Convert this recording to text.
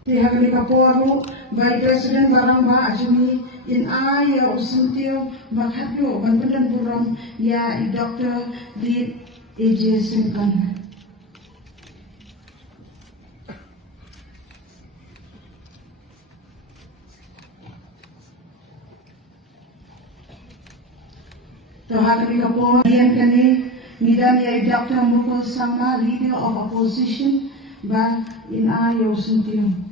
Pihak ni Kaporo, by President Barang Ba Ajumi, in ya usuntiu bakhatyo bantuan burung ya Dr. di AJ Simpan. Tohak ni Kaporo yan kani nidan ya Dr. Mukul Sangma, Leader of Opposition, ba in ya usuntiu.